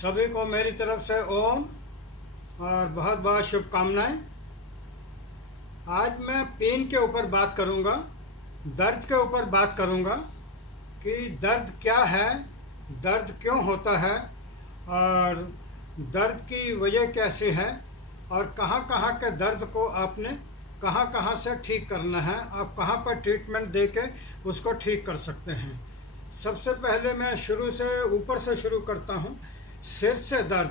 सभी को मेरी तरफ से ओम और बहुत बहुत शुभकामनाएं। आज मैं पेन के ऊपर बात करूंगा, दर्द के ऊपर बात करूंगा कि दर्द क्या है, दर्द क्यों होता है और दर्द की वजह कैसे है और कहाँ कहाँ के दर्द को आपने कहाँ कहाँ से ठीक करना है, आप कहाँ पर ट्रीटमेंट दे के उसको ठीक कर सकते हैं। सबसे पहले मैं शुरू से ऊपर से शुरू करता हूँ। सिर से दर्द,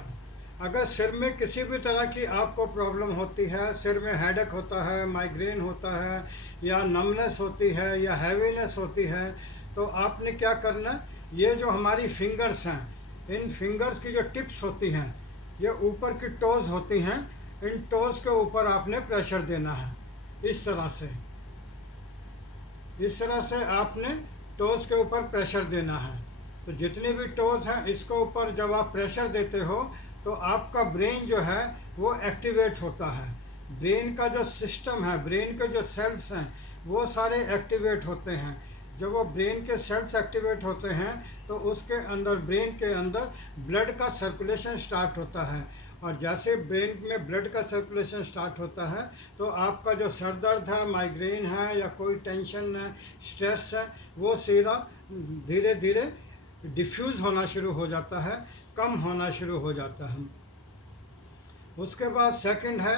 अगर सिर में किसी भी तरह की आपको प्रॉब्लम होती है, सिर में हेडेक होता है, माइग्रेन होता है या नमनेस होती है या हैवीनेस होती है, तो आपने क्या करना, ये जो हमारी फिंगर्स हैं, इन फिंगर्स की जो टिप्स होती हैं, ये ऊपर की टोज़ होती हैं, इन टोज़ के ऊपर आपने प्रेशर देना है। इस तरह से आपने टोज़ के ऊपर प्रेशर देना है। तो जितनी भी टोज़ हैं, इसके ऊपर जब आप प्रेशर देते हो तो आपका ब्रेन जो है वो एक्टिवेट होता है। ब्रेन का जो सिस्टम है, ब्रेन के जो सेल्स हैं वो सारे एक्टिवेट होते हैं। जब वो ब्रेन के सेल्स एक्टिवेट होते हैं तो उसके अंदर, ब्रेन के अंदर ब्लड का सर्कुलेशन स्टार्ट होता है, और जैसे ब्रेन में ब्लड का सर्कुलेशन स्टार्ट होता है तो आपका जो सर दर्द है, माइग्रेन है या कोई टेंशन है, स्ट्रेस है, वो सीधा धीरे धीरे डिफ्यूज़ होना शुरू हो जाता है, कम होना शुरू हो जाता है। उसके बाद सेकंड है,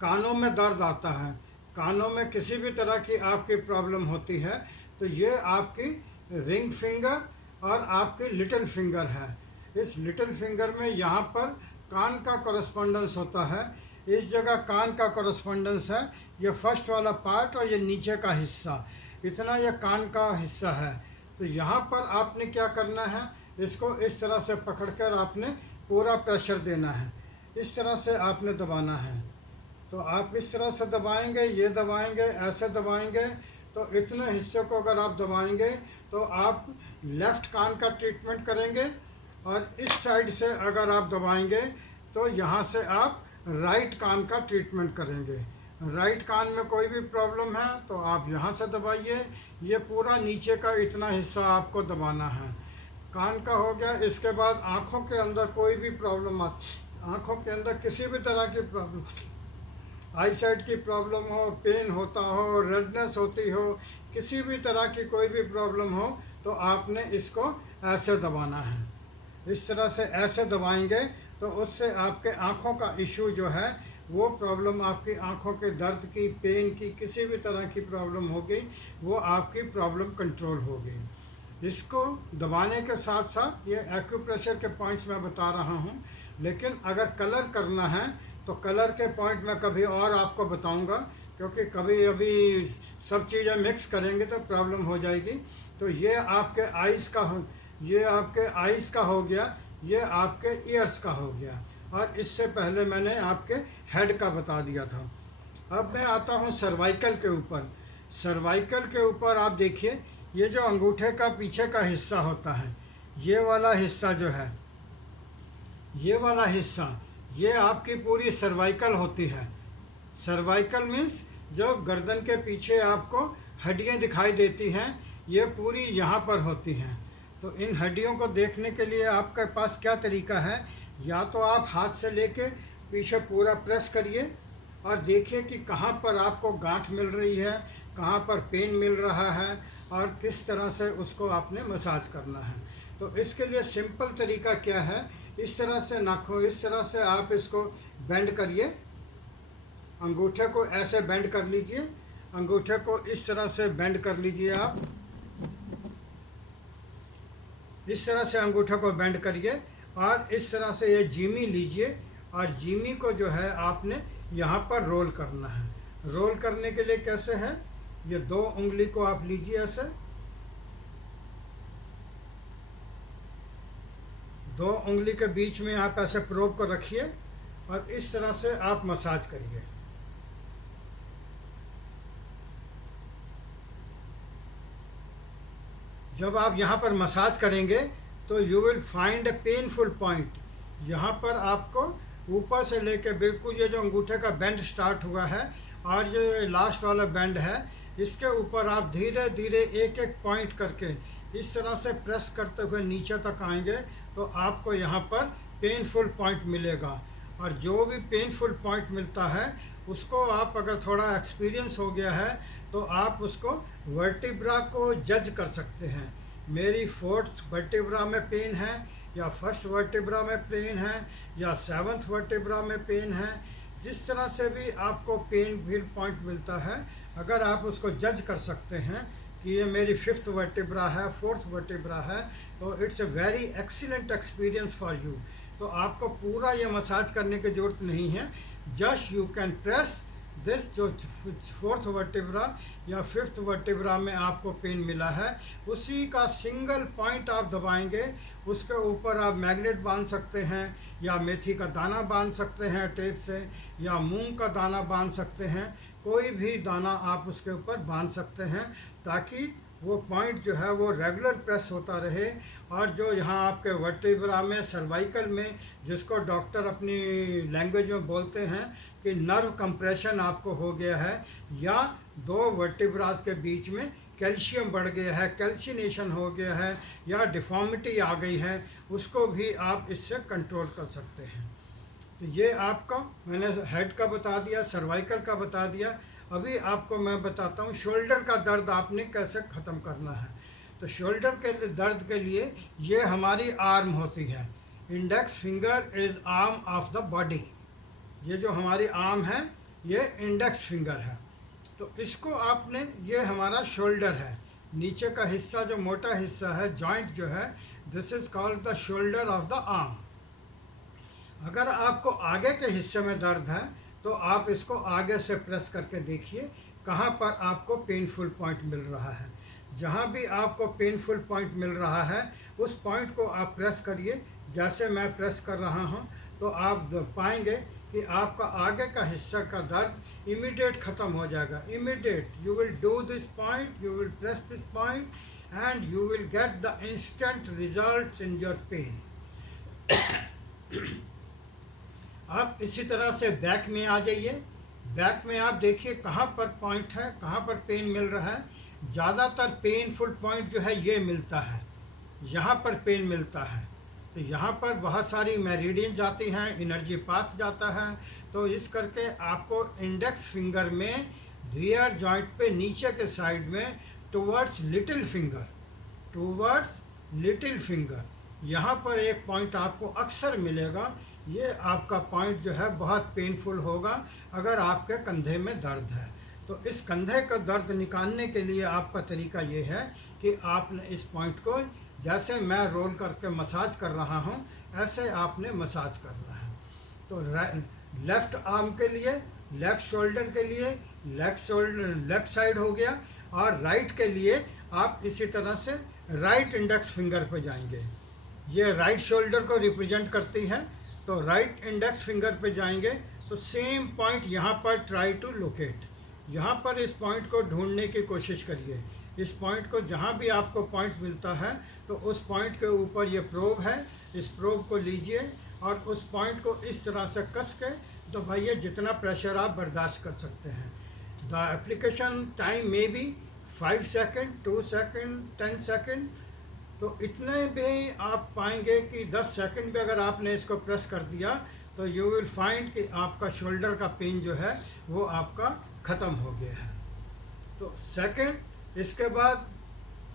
कानों में दर्द आता है। कानों में किसी भी तरह की आपकी प्रॉब्लम होती है तो ये आपकी रिंग फिंगर और आपकी लिटिल फिंगर है। इस लिटिल फिंगर में यहाँ पर कान का कॉरस्पॉन्डेंस होता है, इस जगह कान का कॉरस्पॉन्डेंस है, ये फर्स्ट वाला पार्ट और ये नीचे का हिस्सा, इतना ये कान का हिस्सा है। तो यहाँ पर आपने क्या करना है, इसको इस तरह से पकड़कर आपने पूरा प्रेशर देना है, इस तरह से आपने दबाना है। तो आप इस तरह से दबाएंगे, ये दबाएंगे, ऐसे दबाएंगे, तो इतने हिस्से को अगर आप दबाएंगे तो आप लेफ़्ट कान का ट्रीटमेंट करेंगे, और इस साइड से अगर आप दबाएंगे तो यहाँ से आप राइट कान का ट्रीटमेंट करेंगे। राइट कान में कोई भी प्रॉब्लम है तो आप यहाँ से दबाइए, ये पूरा नीचे का इतना हिस्सा आपको दबाना है। कान का हो गया। इसके बाद आँखों के अंदर कोई भी प्रॉब्लम आँखों के अंदर किसी भी तरह की प्रॉब्लम, आई साइट की प्रॉब्लम हो, पेन होता हो, रेडनेस होती हो, किसी भी तरह की कोई भी प्रॉब्लम हो तो आपने इसको ऐसे दबाना है। इस तरह से ऐसे दबाएंगे तो उससे आपके आँखों का इशू जो है, वो प्रॉब्लम आपकी आँखों के दर्द की, पेन की, किसी भी तरह की प्रॉब्लम होगी, वो आपकी प्रॉब्लम कंट्रोल होगी। इसको दबाने के साथ साथ ये एक्यूप्रेशर के पॉइंट्स मैं बता रहा हूँ, लेकिन अगर कलर करना है तो कलर के पॉइंट मैं कभी और आपको बताऊंगा, क्योंकि कभी अभी सब चीज़ें मिक्स करेंगे तो प्रॉब्लम हो जाएगी। तो ये आपके आइज़ का हो गया, ये आपके ईयर्स का हो गया, और इससे पहले मैंने आपके हेड का बता दिया था। अब मैं आता हूँ सर्वाइकल के ऊपर। सर्वाइकल के ऊपर आप देखिए, ये जो अंगूठे का पीछे का हिस्सा होता है, ये वाला हिस्सा जो है, ये वाला हिस्सा, ये आपकी पूरी सर्वाइकल होती है। सर्वाइकल मीन्स जो गर्दन के पीछे आपको हड्डियाँ दिखाई देती हैं, ये पूरी यहाँ पर होती हैं। तो इन हड्डियों को देखने के लिए आपके पास क्या तरीका है, या तो आप हाथ से लेके पीछे पूरा प्रेस करिए और देखिए कि कहाँ पर आपको गांठ मिल रही है, कहाँ पर पेन मिल रहा है, और किस तरह से उसको आपने मसाज करना है। तो इसके लिए सिंपल तरीका क्या है, इस तरह से नाखून, इस तरह से आप इसको बेंड करिए, अंगूठे को ऐसे बेंड कर लीजिए, अंगूठे को इस तरह से बेंड कर लीजिए आप, इस तरह से अंगूठे को बेंड करिए, और इस तरह से ये जीमी लीजिए, और जीमी को जो है आपने यहाँ पर रोल करना है। रोल करने के लिए कैसे है, ये दो उंगली को आप लीजिए, ऐसे दो उंगली के बीच में आप ऐसे प्रोब को रखिए और इस तरह से आप मसाज करिए। जब आप यहाँ पर मसाज करेंगे तो you will find a painful point. यहाँ पर आपको ऊपर से लेके बिल्कुल ये जो अंगूठे का बेंड स्टार्ट हुआ है और ये लास्ट वाला बेंड है, इसके ऊपर आप धीरे धीरे एक एक पॉइंट करके इस तरह से प्रेस करते हुए नीचे तक आएंगे तो आपको यहाँ पर पेनफुल पॉइंट मिलेगा। और जो भी पेनफुल पॉइंट मिलता है उसको आप अगर थोड़ा एक्सपीरियंस हो गया है तो आप उसको वर्टिब्रा को जज कर सकते हैं। मेरी फोर्थ वर्टिब्रा में पेन है, या फर्स्ट वर्टिब्रा में पेन है, या सेवन्थ वर्टिब्रा में पेन है, जिस तरह से भी आपको पेन फील पॉइंट मिलता है, अगर आप उसको जज कर सकते हैं कि ये मेरी फिफ्थ वर्टिब्रा है, फोर्थ वर्टिब्रा है, तो it's a very excellent experience for you. तो आपको पूरा ये मसाज करने की ज़रूरत नहीं है, just you can press this. जो फोर्थ वर्टिब्रा या फिफ्थ वर्टिब्रा में आपको पेन मिला है उसी का सिंगल पॉइंट आप दबाएंगे, उसके ऊपर आप मैग्नेट बांध सकते हैं, या मेथी का दाना बांध सकते हैं टेप से, या मूंग का दाना बांध सकते हैं, कोई भी दाना आप उसके ऊपर बांध सकते हैं, ताकि वो पॉइंट जो है वो रेगुलर प्रेस होता रहे। और जो यहाँ आपके वर्टिब्रा में, सर्वाइकल में, जिसको डॉक्टर अपनी लैंग्वेज में बोलते हैं कि नर्व कंप्रेशन आपको हो गया है, या दो वर्टिब्रास के बीच में कैल्शियम बढ़ गया है, कैल्शिनेशन हो गया है, या डिफॉर्मिटी आ गई है, उसको भी आप इससे कंट्रोल कर सकते हैं। तो ये आपका मैंने हेड का बता दिया, सर्वाइकल का बता दिया। अभी आपको मैं बताता हूँ शोल्डर का दर्द आपने कैसे ख़त्म करना है। तो शोल्डर के दर्द के लिए ये हमारी आर्म होती है। Index finger is arm of the body. ये जो हमारी आर्म है ये इंडेक्स फिंगर है। तो इसको आपने, ये हमारा शोल्डर है, नीचे का हिस्सा जो मोटा हिस्सा है, जॉइंट जो है, this is called the shoulder of the arm. अगर आपको आगे के हिस्से में दर्द है तो आप इसको आगे से प्रेस करके देखिए कहाँ पर आपको पेनफुल पॉइंट मिल रहा है। जहाँ भी आपको पेनफुल पॉइंट मिल रहा है उस पॉइंट को आप प्रेस करिए, जैसे मैं प्रेस कर रहा हूँ, तो आप पाएंगे कि आपका आगे का हिस्सा का दर्द इमीडिएट ख़त्म हो जाएगा। Immediate you will do this point, you will press this point and you will get the instant results in your pain. आप इसी तरह से बैक में आ जाइए। बैक में आप देखिए कहाँ पर पॉइंट है, कहाँ पर पेन मिल रहा है। ज़्यादातर पेनफुल पॉइंट जो है ये मिलता है, यहाँ पर पेन मिलता है। तो यहाँ पर बहुत सारी मेरिडियन जाती हैं, एनर्जी पाथ जाता है। तो इस करके आपको इंडेक्स फिंगर में रियर जॉइंट पे नीचे के साइड में टुवर्ड्स लिटिल फिंगर यहाँ पर एक पॉइंट आपको अक्सर मिलेगा। ये आपका पॉइंट जो है बहुत पेनफुल होगा अगर आपके कंधे में दर्द है। तो इस कंधे का दर्द निकालने के लिए आपका तरीका ये है कि आपने इस पॉइंट को, जैसे मैं रोल करके मसाज कर रहा हूँ, ऐसे आपने मसाज करना है। तो लेफ़्ट आर्म के लिए, लेफ़्ट शोल्डर के लिए लेफ़्ट साइड हो गया, और राइट के लिए आप इसी तरह से राइट इंडेक्स फिंगर पे जाएंगे। ये राइट शोल्डर को रिप्रेजेंट करती है। तो राइट इंडेक्स फिंगर पे जाएंगे तो सेम पॉइंट यहाँ पर ट्राई टू लोकेट, यहाँ पर इस पॉइंट को ढूंढने की कोशिश करिए। इस पॉइंट को, जहाँ भी आपको पॉइंट मिलता है तो उस पॉइंट के ऊपर ये प्रोब है, इस प्रोब को लीजिए और उस पॉइंट को इस तरह से कस के दबाइए जितना प्रेशर आप बर्दाश्त कर सकते हैं। The application time may be 5 second, 2 second, 10 second. तो इतने भी आप पाएंगे कि 10 सेकंड भी अगर आपने इसको प्रेस कर दिया तो यू विल फाइंड कि आपका शोल्डर का पेन जो है वो आपका ख़त्म हो गया है। तो सेकंड, इसके बाद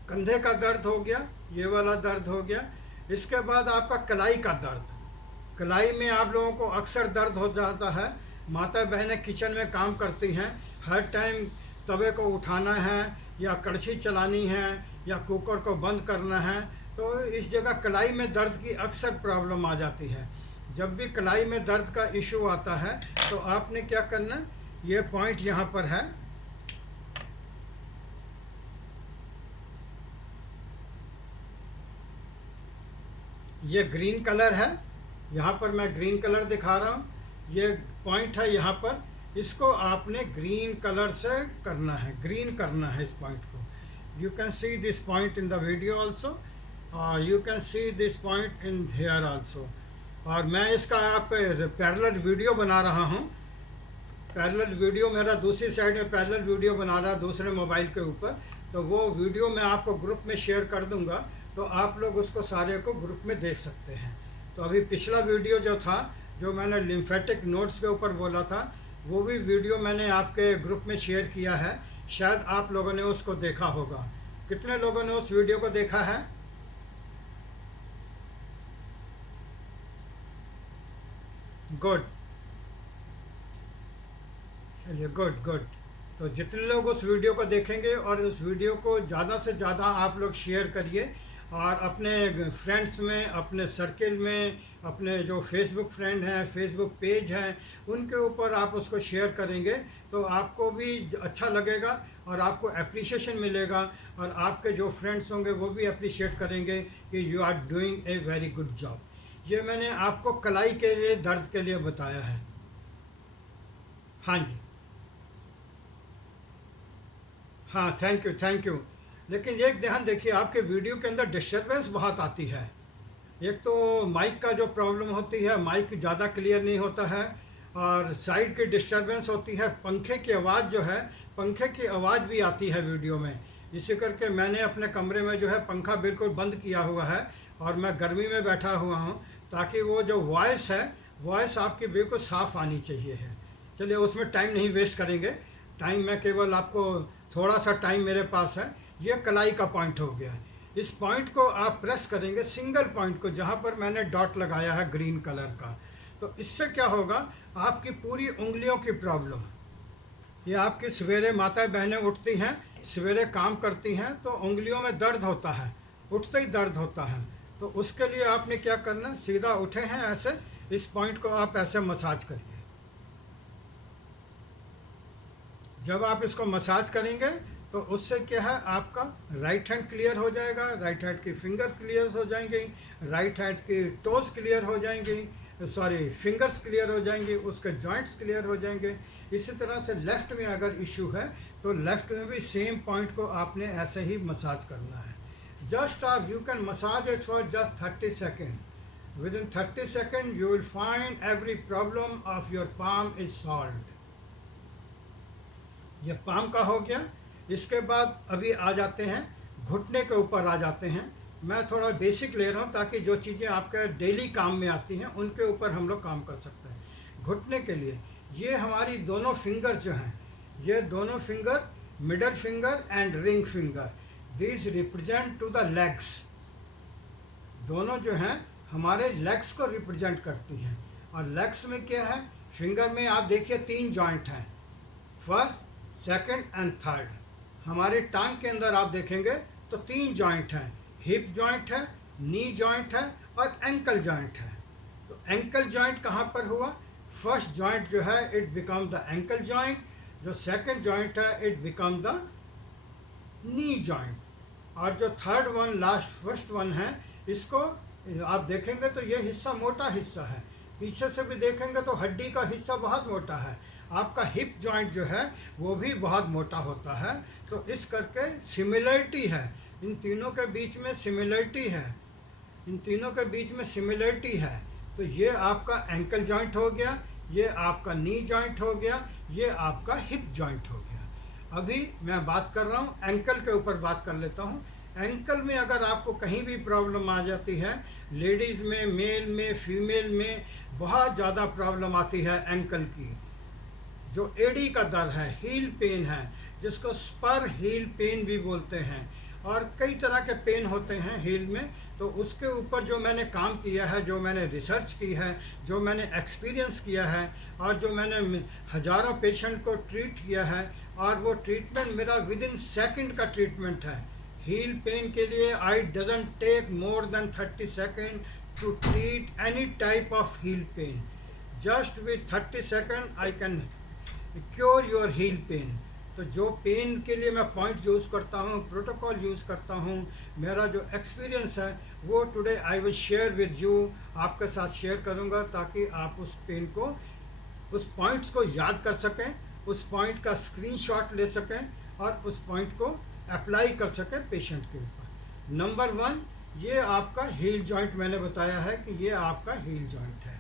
कंधे का दर्द हो गया, ये वाला दर्द हो गया। इसके बाद आपका कलाई का दर्द। कलाई में आप लोगों को अक्सर दर्द हो जाता है। माता बहनें किचन में काम करती हैं, हर टाइम तवे को उठाना है या कड़छी चलानी है या कुकर को बंद करना है, तो इस जगह कलाई में दर्द की अक्सर प्रॉब्लम आ जाती है। जब भी कलाई में दर्द का इशू आता है तो आपने क्या करना, ये पॉइंट यहाँ पर है, ये ग्रीन कलर है, यहाँ पर मैं ग्रीन कलर दिखा रहा हूँ, ये पॉइंट है यहाँ पर, इसको आपने ग्रीन कलर से करना है, ग्रीन करना है इस पॉइंट को। You can see this point in the video also, you can see this point in here also। और मैं इसका आप पैरेलल वीडियो बना रहा हूँ। पैरेलल वीडियो मेरा दूसरी साइड में पैरेलल वीडियो बना रहा है दूसरे मोबाइल के ऊपर, तो वो वीडियो मैं आपको ग्रुप में शेयर कर दूंगा, तो आप लोग उसको सारे को ग्रुप में देख सकते हैं। तो अभी पिछला वीडियो जो था, जो मैंने लिम्फेटिक नोड्स के ऊपर बोला था, वो भी वीडियो मैंने आपके ग्रुप में शेयर किया है, शायद आप लोगों ने उसको देखा होगा। कितने लोगों ने उस वीडियो को देखा है? गुड, चलिए गुड गुड। तो जितने लोग उस वीडियो को देखेंगे, और उस वीडियो को ज़्यादा से ज़्यादा आप लोग शेयर करिए, और अपने फ्रेंड्स में, अपने सर्किल में, अपने जो फेसबुक फ्रेंड हैं, फेसबुक पेज हैं, उनके ऊपर आप उसको शेयर करेंगे तो आपको भी अच्छा लगेगा और आपको अप्रिसिएशन मिलेगा, और आपके जो फ्रेंड्स होंगे वो भी अप्रिशिएट करेंगे कि you are doing a very good job. ये मैंने आपको कलाई के लिए, दर्द के लिए बताया है। हाँ जी, हाँ, थैंक यू थैंक यू। लेकिन एक ध्यान देखिए, आपके वीडियो के अंदर डिस्टरबेंस बहुत आती है। एक तो माइक का जो प्रॉब्लम होती है, माइक ज़्यादा क्लियर नहीं होता है, और साइड की डिस्टरबेंस होती है, पंखे की आवाज़ जो है, पंखे की आवाज़ भी आती है वीडियो में। इसी करके मैंने अपने कमरे में जो है पंखा बिल्कुल बंद किया हुआ है, और मैं गर्मी में बैठा हुआ हूँ, ताकि वो जो वॉइस है, वॉइस आपकी बिल्कुल साफ़ आनी चाहिए है। चलिए, उसमें टाइम नहीं वेस्ट करेंगे। टाइम में केवल आपको थोड़ा सा टाइम मेरे पास है। ये कलाई का पॉइंट हो गया। इस पॉइंट को आप प्रेस करेंगे, सिंगल पॉइंट को, जहाँ पर मैंने डॉट लगाया है ग्रीन कलर का। तो इससे क्या होगा, आपकी पूरी उंगलियों की प्रॉब्लम, ये आपकी सवेरे माताएं बहनें उठती हैं, सवेरे काम करती हैं, तो उंगलियों में दर्द होता है, उठते ही दर्द होता है। तो उसके लिए आपने क्या करना, सीधा उठे हैं ऐसे, इस पॉइंट को आप ऐसे मसाज करिए। जब आप इसको मसाज करेंगे तो उससे क्या है, आपका राइट हैंड क्लियर हो जाएगा, राइट हैंड की फिंगर क्लियर हो जाएंगी, राइट हैंड की टोज क्लियर हो जाएंगी, सॉरी फिंगर्स क्लियर हो जाएंगे, उसके जॉइंट्स क्लियर हो जाएंगे। इसी तरह से लेफ़्ट में अगर इशू है तो लेफ़्ट में भी सेम पॉइंट को आपने ऐसे ही मसाज करना है। जस्ट आप you can massage it for just 30 second. With in 30 second you will find every problem of your palm is solved. ये पाम का हो गया। इसके बाद अभी आ जाते हैं घुटने के ऊपर आ जाते हैं। मैं थोड़ा बेसिक ले रहा हूँ ताकि जो चीज़ें आपके डेली काम में आती हैं उनके ऊपर हम लोग काम कर सकते हैं। घुटने के लिए ये हमारी दोनों फिंगर जो हैं, ये दोनों finger, middle finger and ring finger, this represent to the legs. दोनों जो हैं हमारे लेग्स को रिप्रेजेंट करती हैं। और लेग्स में क्या है, फिंगर में आप देखिए 3 जॉइंट हैं, फर्स्ट, सेकंड एंड थर्ड। हमारे टांग के अंदर आप देखेंगे तो 3 जॉइंट हैं, हिप जॉइंट है, नी जॉइंट है और एंकल जॉइंट है। तो एंकल जॉइंट कहाँ पर हुआ, फर्स्ट जॉइंट जो है it become the ankle joint, जो सेकंड जॉइंट है it become the knee joint, और जो third one, last first one है, इसको आप देखेंगे तो ये हिस्सा मोटा हिस्सा है, पीछे से भी देखेंगे तो हड्डी का हिस्सा बहुत मोटा है। आपका हिप जॉइंट जो है वो भी बहुत मोटा होता है। तो इस करके सिमिलरिटी है, इन तीनों के बीच में सिमिलरिटी है, इन तीनों के बीच में सिमिलरिटी है। तो ये आपका एंकल जॉइंट हो गया, ये आपका नी जॉइंट हो गया, ये आपका हिप जॉइंट हो गया। अभी मैं बात कर रहा हूँ एंकल के ऊपर, बात कर लेता हूँ। एंकल में अगर आपको कहीं भी प्रॉब्लम आ जाती है, लेडीज़ में, मेल में, फीमेल में बहुत ज़्यादा प्रॉब्लम आती है एंकल की। जो एडी का दर्द है, हील पेन है, जिसको स्पर हील पेन भी बोलते हैं, और कई तरह के पेन होते हैं हील में। तो उसके ऊपर जो मैंने काम किया है, जो मैंने रिसर्च की है, जो मैंने एक्सपीरियंस किया है, और जो मैंने हज़ारों पेशेंट को ट्रीट किया है, और वो ट्रीटमेंट मेरा विद इन सेकेंड का ट्रीटमेंट है। हील पेन के लिए I doesn't take more than 30 second to treat any type of heel pain. Just with 30 second I can cure your heel pain. तो जो पेन के लिए मैं पॉइंट यूज़ करता हूँ, प्रोटोकॉल यूज़ करता हूँ, मेरा जो एक्सपीरियंस है वो today I will share with you, आपके साथ शेयर करूँगा, ताकि आप उस पेन को, उस पॉइंट्स को याद कर सकें, उस पॉइंट का स्क्रीनशॉट ले सकें, और उस पॉइंट को अप्लाई कर सकें पेशेंट के ऊपर। नंबर 1, ये आपका हील जॉइंट मैंने बताया है कि ये आपका हील जॉइंट है।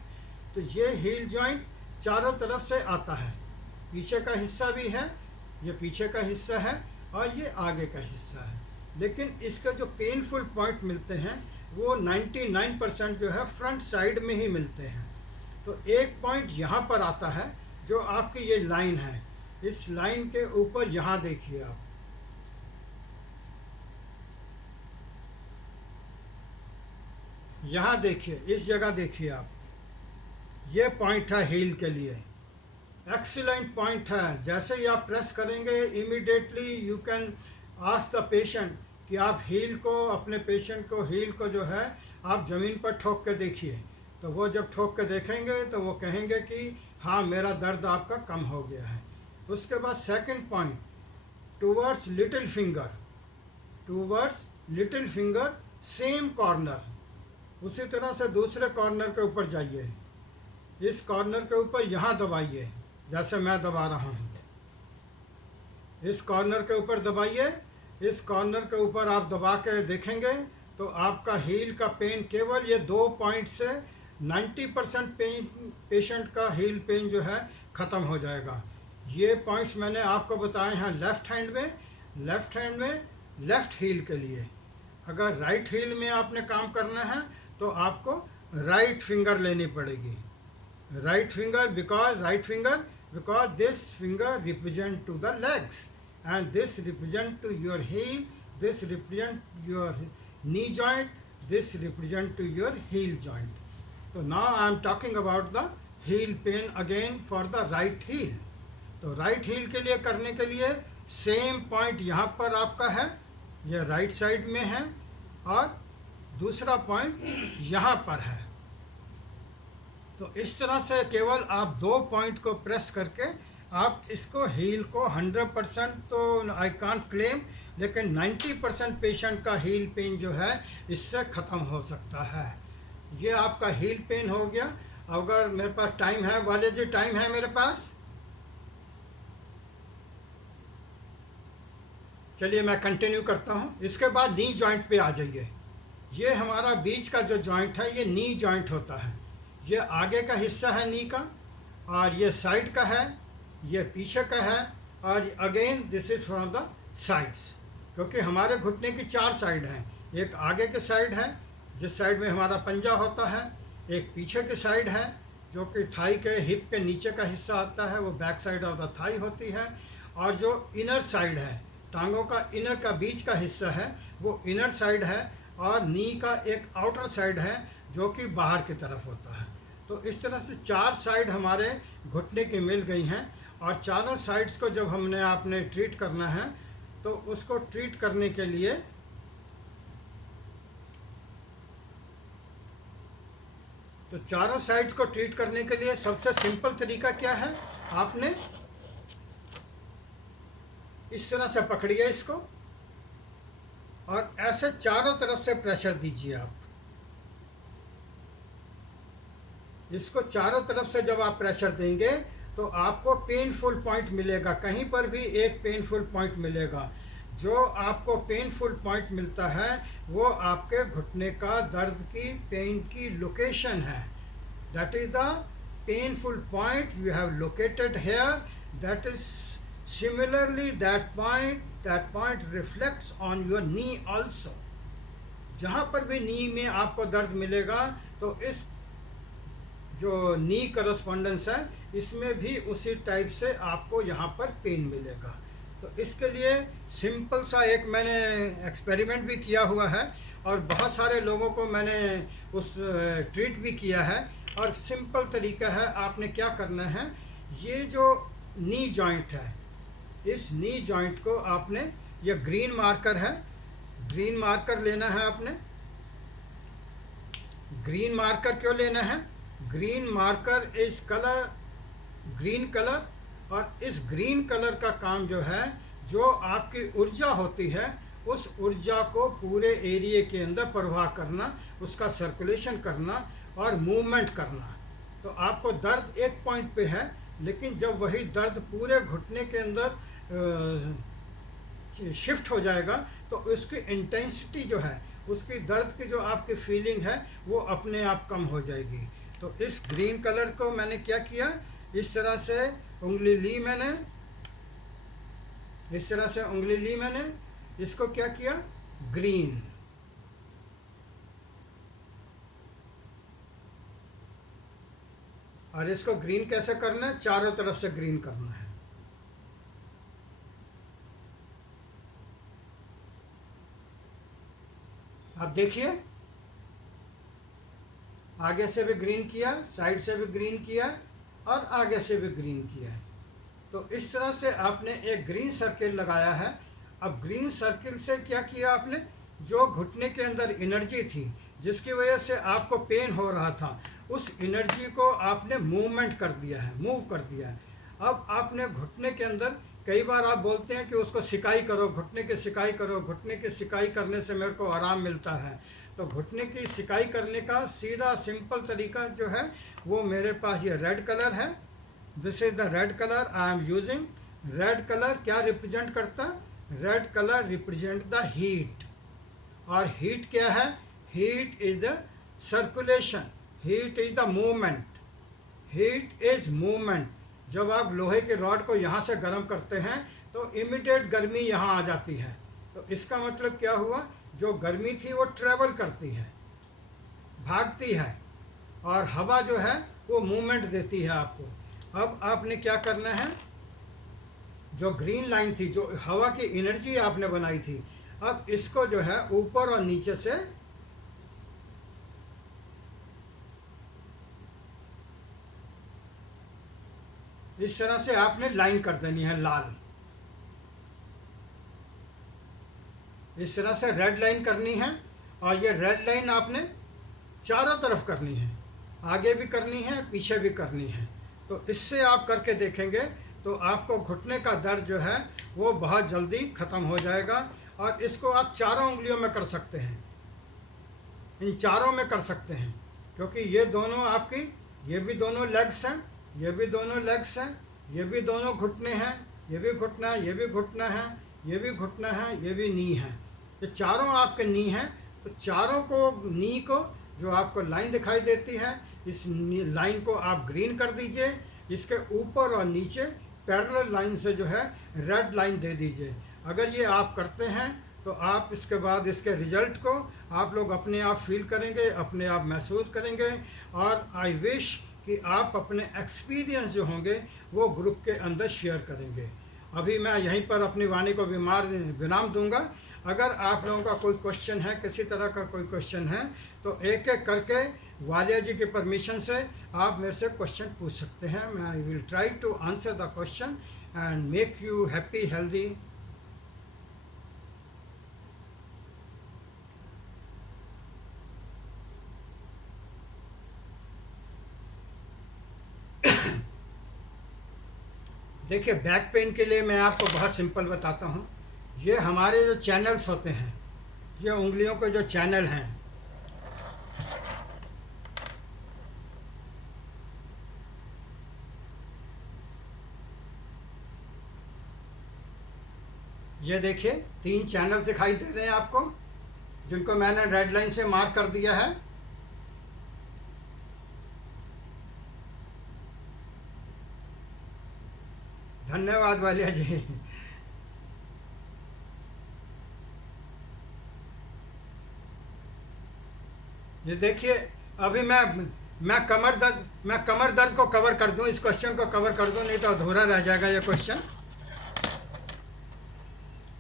तो ये हील जॉइंट चारों तरफ से आता है, पीछे का हिस्सा भी है, ये पीछे का हिस्सा है और ये आगे का हिस्सा है। लेकिन इसके जो पेनफुल पॉइंट मिलते हैं वो 99% जो है फ्रंट साइड में ही मिलते हैं। तो एक पॉइंट यहाँ पर आता है जो आपकी ये लाइन है, इस लाइन के ऊपर यहाँ देखिए आप, यहाँ देखिए, इस जगह देखिए आप, ये पॉइंट है हील के लिए। एक्सीलेंट पॉइंट है। जैसे ही आप प्रेस करेंगे immediately you can ask the patient कि आप हील को, अपने पेशेंट को हील को जो है आप ज़मीन पर ठोक के देखिए। तो वो जब ठोक के देखेंगे तो वो कहेंगे कि हाँ मेरा दर्द आपका कम हो गया है। उसके बाद second point, towards little finger, towards little finger same corner, उसी तरह से दूसरे कॉर्नर के ऊपर जाइए, इस कॉर्नर के ऊपर यहाँ दबाइए जैसे मैं दबा रहा हूँ, इस कॉर्नर के ऊपर दबाइए। इस कॉर्नर के ऊपर आप दबा के देखेंगे तो आपका हील का पेन केवल ये 2 पॉइंट से 90% पेन, पेशेंट का हील पेन जो है ख़त्म हो जाएगा। ये पॉइंट्स मैंने आपको बताए हैं लेफ़्ट हैंड में, लेफ़्ट हैंड में लेफ़्ट हील के लिए। अगर राइट हील में आपने काम करना है तो आपको राइट फिंगर लेनी पड़ेगी। Right finger because this finger represent to the legs and this represent to your heel, this represent your knee joint, this represent to your heel joint. So now I am talking about the heel pain again for the right heel. तो right heal के लिए करने के लिए same point यहाँ पर आपका है, ये राइट साइड में है, और दूसरा पॉइंट यहाँ पर है। तो इस तरह से केवल आप 2 पॉइंट को प्रेस करके आप इसको हील को 100% तो आई कांट क्लेम, लेकिन 90% पेशेंट का हील पेन जो है इससे ख़त्म हो सकता है। ये आपका हील पेन हो गया। अगर मेरे पास टाइम है, वाले जी टाइम है मेरे पास, चलिए मैं कंटिन्यू करता हूँ। इसके बाद नी जॉइंट पे आ जाइए। ये हमारा बीच का जो जॉइंट है ये नी जॉइंट होता है। ये आगे का हिस्सा है नी का, और ये साइड का है, ये पीछे का है, और again this is from the sides. क्योंकि हमारे घुटने की 4 साइड हैं। एक आगे के साइड है जिस साइड में हमारा पंजा होता है, एक पीछे की साइड है जो कि थाई के हिप के नीचे का हिस्सा आता है, वो back side of the thigh होती है, और जो इनर साइड है, टांगों का इनर का बीच का हिस्सा है, वो इनर साइड है, और नी का एक आउटर साइड है जो कि बाहर की तरफ होता है। तो इस तरह से 4 साइड हमारे घुटने की मिल गई हैं, और चारों साइड्स को जब हमने आपने ट्रीट करना है तो उसको ट्रीट करने के लिए चारों साइड्स को ट्रीट करने के लिए सबसे सिंपल तरीका क्या है, आपने इस तरह से पकड़िए इसको और ऐसे चारों तरफ से प्रेशर दीजिए। आप इसको चारों तरफ से जब आप प्रेशर देंगे तो आपको पेनफुल पॉइंट मिलेगा, कहीं पर भी एक पेनफुल पॉइंट मिलेगा। जो आपको पेनफुल पॉइंट मिलता है वो आपके घुटने का दर्द की पेन की लोकेशन है। That is the painful point you have located here. That is similarly that point reflects on your knee also. जहाँ पर भी नी में आपको दर्द मिलेगा तो इस जो नी करस्पॉन्डेंस है इसमें भी उसी टाइप से आपको यहाँ पर पेन मिलेगा। तो इसके लिए सिंपल सा एक मैंने एक्सपेरिमेंट भी किया हुआ है और बहुत सारे लोगों को मैंने उस ट्रीट भी किया है। और सिंपल तरीका है, आपने क्या करना है, ये जो नी जॉइंट है, इस नी जॉइंट को आपने, ये ग्रीन मार्कर है, ग्रीन मार्कर लेना है आपने। ग्रीन मार्कर क्यों लेना है? Green marker is colour, green colour, और इस ग्रीन कलर का काम जो है, जो आपकी ऊर्जा होती है उस ऊर्जा को पूरे एरिया के अंदर प्रवाह करना, उसका सर्कुलेशन करना और मूवमेंट करना। तो आपको दर्द एक पॉइंट पे है, लेकिन जब वही दर्द पूरे घुटने के अंदर शिफ्ट हो जाएगा तो उसकी इंटेंसिटी जो है, उसकी दर्द की जो आपकी फीलिंग है वो अपने आप कम हो जाएगी। तो इस ग्रीन कलर को मैंने क्या किया, इस तरह से उंगली ली मैंने, इस तरह से उंगली ली मैंने, इसको क्या किया, ग्रीन, और इसको ग्रीन कैसे करना है, चारों तरफ से ग्रीन करना है। आप देखिए, आगे से भी ग्रीन किया, साइड से भी ग्रीन किया और आगे से भी ग्रीन किया। तो इस तरह से आपने एक ग्रीन सर्किल लगाया है। अब ग्रीन सर्किल से क्या किया आपने, जो घुटने के अंदर एनर्जी थी जिसकी वजह से आपको पेन हो रहा था, उस एनर्जी को आपने मूवमेंट कर दिया है, मूव कर दिया है। अब आपने घुटने के अंदर, कई बार आप बोलते हैं कि उसको सिकाई करो, घुटने की सिकाई करो, घुटने की सिकाई करने से मेरे को आराम मिलता है। तो घुटने की सिकाई करने का सीधा सिंपल तरीका जो है वो मेरे पास ये रेड कलर है। This is the red colour I am using. Red colour क्या रिप्रेजेंट करता है, red colour represent the heat. और हीट क्या है, heat is the circulation, heat is the movement, heat is movement. जब आप लोहे के रॉड को यहाँ से गर्म करते हैं तो इमीडिएट गर्मी यहाँ आ जाती है। तो इसका मतलब क्या हुआ, जो गर्मी थी वो ट्रेवल करती है, भागती है, और हवा जो है वो मूवमेंट देती है आपको। अब आपने क्या करना है, जो ग्रीन लाइन थी, जो हवा की एनर्जी आपने बनाई थी, अब इसको जो है ऊपर और नीचे से इस तरह से आपने लाइन कर देनी है, लाल। इस तरह से रेड लाइन करनी है। और ये रेड लाइन आपने चारों तरफ करनी है, आगे भी करनी है, पीछे भी करनी है। तो इससे आप करके देखेंगे तो आपको घुटने का दर्द जो है वो बहुत जल्दी ख़त्म हो जाएगा। और इसको आप चारों उंगलियों में कर सकते हैं, इन चारों में कर सकते हैं, क्योंकि ये दोनों आपकी, ये भी दोनों लेग्स हैं, ये भी दोनों लेग्स हैं, ये भी दोनों घुटने हैं, ये भी घुटना है, ये भी घुटना है, ये भी घुटना है, ये भी नी है। ये चारों आपके नी हैं। तो चारों को, नी को जो आपको लाइन दिखाई देती है, इस लाइन को आप ग्रीन कर दीजिए। इसके ऊपर और नीचे पैरेलल लाइन से जो है रेड लाइन दे दीजिए। अगर ये आप करते हैं तो आप इसके बाद इसके रिजल्ट को आप लोग अपने आप फील करेंगे, अपने आप महसूस करेंगे। और आई विश कि आप अपने एक्सपीरियंस जो होंगे वो ग्रुप के अंदर शेयर करेंगे। अभी मैं यहीं पर अपनी वाणी को विराम दूंगा। अगर आप लोगों का कोई क्वेश्चन है, किसी तरह का कोई क्वेश्चन है, तो एक एक करके वालिया जी के परमिशन से आप मेरे से क्वेश्चन पूछ सकते हैं। मैं I will try to answer the question and make you happy, healthy. देखिए, बैक पेन के लिए मैं आपको बहुत सिंपल बताता हूँ। ये हमारे जो चैनल्स होते हैं, ये उंगलियों के जो चैनल हैं, ये देखिए 3 चैनल दिखाई दे रहे हैं आपको, जिनको मैंने रेड लाइन से मार्क कर दिया है। धन्यवाद वालिया जी। ये देखिए, अभी मैं कमर दर्द को कवर कर दूं, इस क्वेश्चन को कवर कर दूं, नहीं तो अधूरा रह जाएगा ये क्वेश्चन।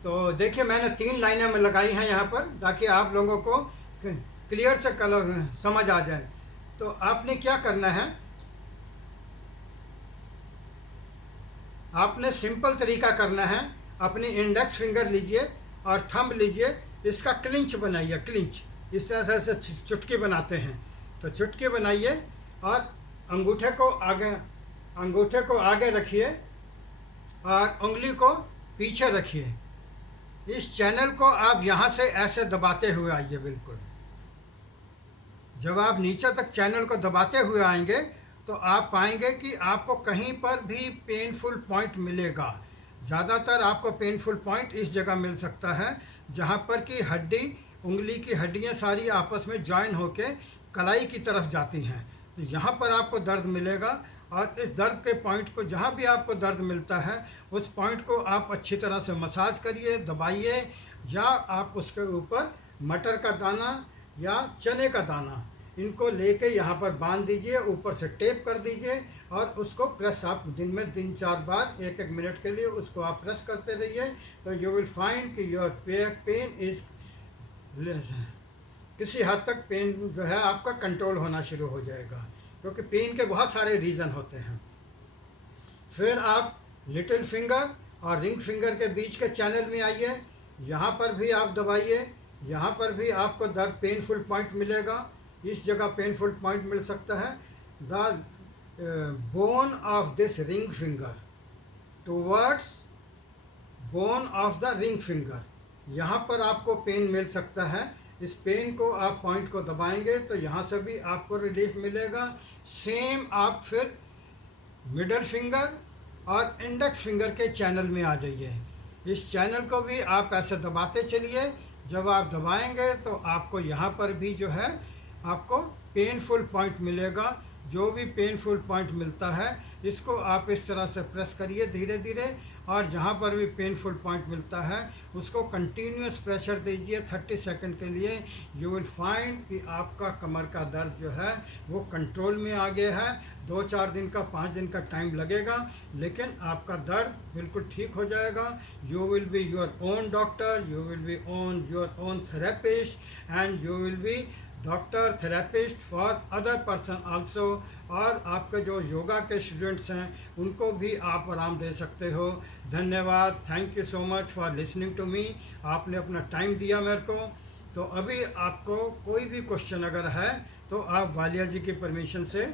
तो देखिए, मैंने 3 लाइनें में लगाई हैं यहाँ पर, ताकि आप लोगों को क्लियर से कलर समझ आ जाए। तो आपने क्या करना है, आपने सिंपल तरीका करना है। अपनी इंडेक्स फिंगर लीजिए और थंब लीजिए, इसका क्लिंच बनाइए, क्लिंच। इस तरह से चुटकी बनाते हैं, तो चुटकी बनाइए और अंगूठे को आगे रखिए और उंगली को पीछे रखिए। इस चैनल को आप यहाँ से ऐसे दबाते हुए आइए, बिल्कुल। जब आप नीचे तक चैनल को दबाते हुए आएंगे तो आप पाएंगे कि आपको कहीं पर भी पेनफुल पॉइंट मिलेगा। ज़्यादातर आपको पेनफुल पॉइंट इस जगह मिल सकता है जहाँ पर कि उंगली की हड्डियाँ सारी आपस में जॉइन होके कलाई की तरफ जाती हैं। तो यहाँ पर आपको दर्द मिलेगा। और इस दर्द के पॉइंट को, जहाँ भी आपको दर्द मिलता है, उस पॉइंट को आप अच्छी तरह से मसाज करिए, दबाइए, या आप उसके ऊपर मटर का दाना या चने का दाना, इनको लेके यहाँ पर बांध दीजिए, ऊपर से टेप कर दीजिए और उसको प्रेस आप दिन में 3-4 बार 1-1 मिनट के लिए उसको आप प्रेस करते रहिए। तो यू विल फाइंड कि योर पेन इज किसी हद तक पेन जो है आपका कंट्रोल होना शुरू हो जाएगा, क्योंकि पेन के बहुत सारे रीज़न होते हैं। फिर आप लिटिल फिंगर और रिंग फिंगर के बीच के चैनल में आइए, यहाँ पर भी आप दबाइए, यहाँ पर भी आपको दर्द पेनफुल पॉइंट मिलेगा, इस जगह पेनफुल पॉइंट मिल सकता है। The bone of this ring finger towards bone of the ring finger, यहाँ पर आपको पेन मिल सकता है। इस पेन को आप पॉइंट को दबाएंगे तो यहाँ से भी आपको रिलीफ मिलेगा। सेम आप फिर मिडल फिंगर और इंडेक्स फिंगर के चैनल में आ जाइए। इस चैनल को भी आप ऐसे दबाते चलिए। जब आप दबाएंगे तो आपको यहाँ पर भी जो है आपको पेनफुल पॉइंट मिलेगा। जो भी पेनफुल पॉइंट मिलता है इसको आप इस तरह से प्रेस करिए धीरे धीरे, और जहाँ पर भी पेनफुल पॉइंट मिलता है उसको कंटिन्यूस प्रेशर दीजिए 30 सेकंड के लिए। यू विल फाइंड कि आपका कमर का दर्द जो है वो कंट्रोल में आ गया है। 2-4 दिन का 5 दिन का टाइम लगेगा, लेकिन आपका दर्द बिल्कुल ठीक हो जाएगा। You will be your own doctor, you will be your own therapist and you will be doctor therapist for other person also. और आपके जो योगा के स्टूडेंट्स हैं उनको भी आप आराम दे सकते हो। धन्यवाद, thank you so much for listening to me. आपने अपना टाइम दिया मेरे को। तो अभी आपको कोई भी क्वेश्चन अगर है तो आप वालिया जी की परमिशन से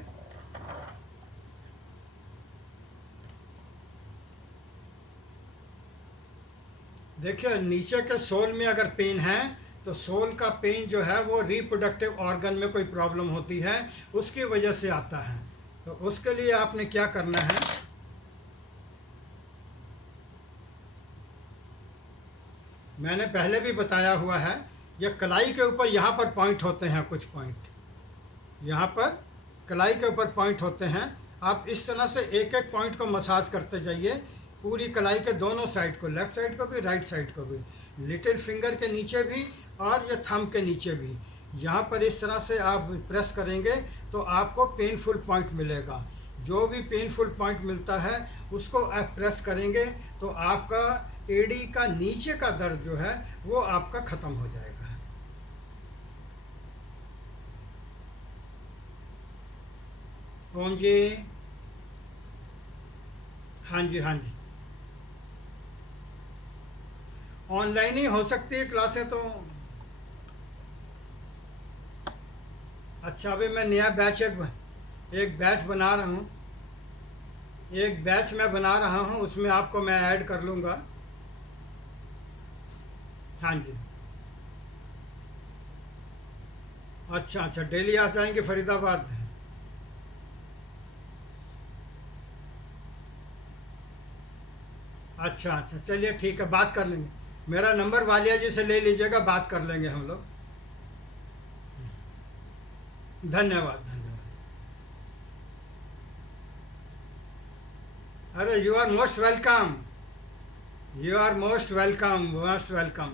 देखिए, नीचे के सोल में अगर पेन है तो सोल का पेन जो है वो रिप्रोडक्टिव ऑर्गन में कोई प्रॉब्लम होती है उसकी वजह से आता है। तो उसके लिए आपने क्या करना है, मैंने पहले भी बताया हुआ है। यह कलाई के ऊपर यहाँ पर पॉइंट होते हैं, कुछ पॉइंट यहाँ पर कलाई के ऊपर पॉइंट होते हैं। आप इस तरह से एक एक पॉइंट को मसाज करते जाइए, पूरी कलाई के दोनों साइड को, लेफ़्ट साइड को भी राइट साइड को भी, लिटिल फिंगर के नीचे भी और ये थंब के नीचे भी। यहाँ पर इस तरह से आप प्रेस करेंगे तो आपको पेनफुल पॉइंट मिलेगा। जो भी पेनफुल पॉइंट मिलता है उसको आप प्रेस करेंगे तो आपका एड़ी का नीचे का दर्द जो है वो आपका ख़त्म हो जाएगा। ओम जी, हाँ जी, हाँ जी, ऑनलाइन ही हो सकती है क्लासें तो। अच्छा, अभी मैं नया बैच एक बैच बना रहा हूँ, एक बैच मैं बना रहा हूँ, उसमें आपको मैं ऐड कर लूँगा। हाँ जी, अच्छा अच्छा, डेली आ जाएंगे फरीदाबाद। अच्छा अच्छा, चलिए ठीक है, बात कर लेंगे। मेरा नंबर वालिया जी से ले लीजिएगा, बात कर लेंगे हम लोग। धन्यवाद धन्यवाद। अरे you are most welcome, you are most welcome, most welcome.